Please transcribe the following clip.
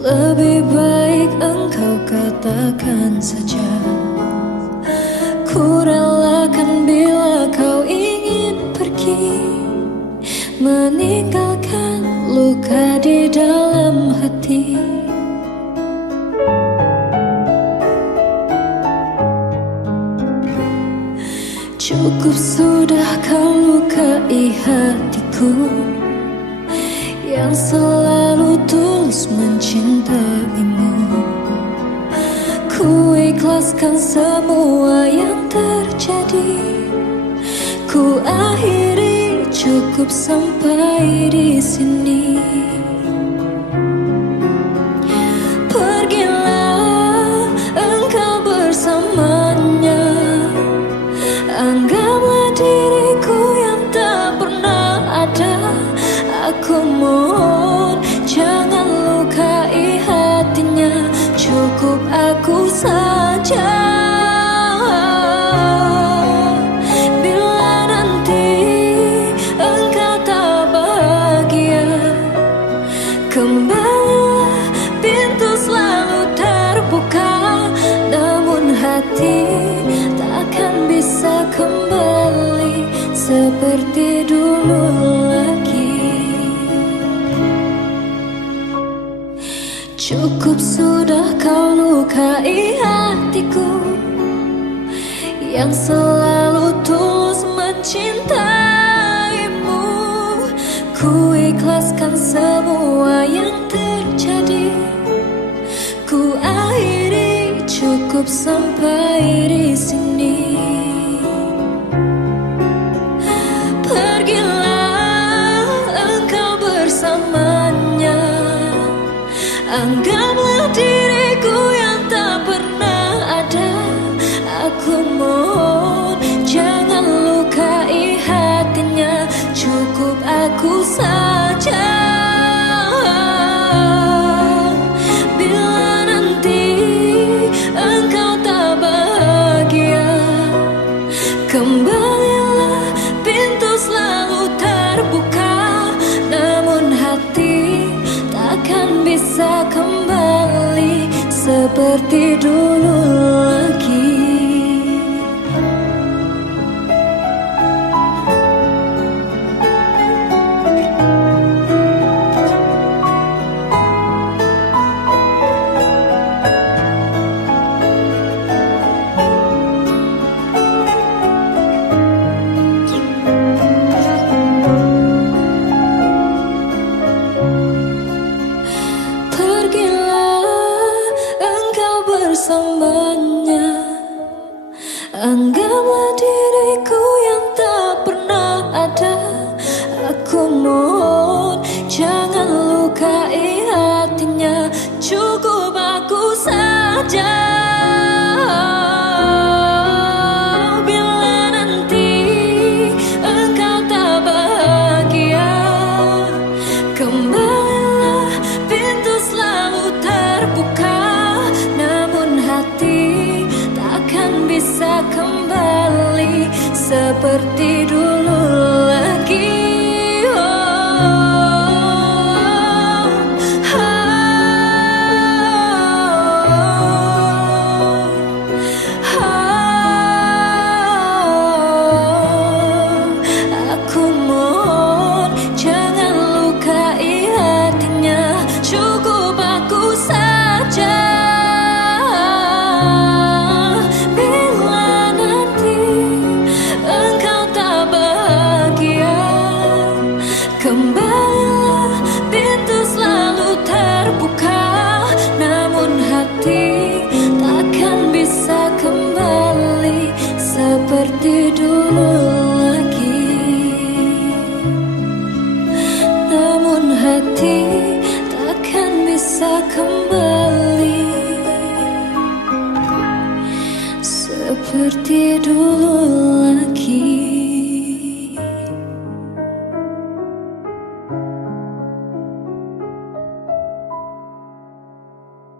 Lebih baik engkau katakan saja, ku relakan bila kau ingin pergi, meninggalkan luka di dalam hati. Cukup sudah kau lukai hatiku yang selalu tulus mencintaimu. Ku ikhlaskan semua yang terjadi, ku akhiri, cukup sampai di sini. Pergilah engkau bersamanya, anggaplah diriku yang tak pernah ada. Aku mohon jangan lukai hatinya, cukup aku saja. Bila nanti engkau tak bahagia, kembalilah, pintu selalu terbuka. Namun hati takkan bisa kembali seperti dulu lagi. Cukup sudah kau lukai hatiku yang selalu tulus mencintaimu. Ku ikhlaskan semua yang terjadi, ku akhiri, cukup sampai di sini. Pergilah engkau bersamanya, anggaplah diriku yang tak pernah ada. Aku mohon jangan lukai hatinya, cukup aku saja. Bila nanti engkau tak bahagia, kembalilah, pintu selalu terbuka. Namun hati takkan bisa kembali seperti dulu lagi. Bersamanya, anggaplah diriku yang tak pernah ada. Aku mohon jangan lukai hatinya, cukup aku saja. Bila nanti engkau tak bahagia, kembalilah, pintu selalu terbuka. Hati takkan bisa kembali seperti dulu lagi. Aku mohon jangan lukai hatinya, cukup aku saja. Kembalilah, pintu selalu terbuka. Namun hati takkan bisa kembali seperti dulu lagi. Namun hati takkan bisa kembali seperti dulu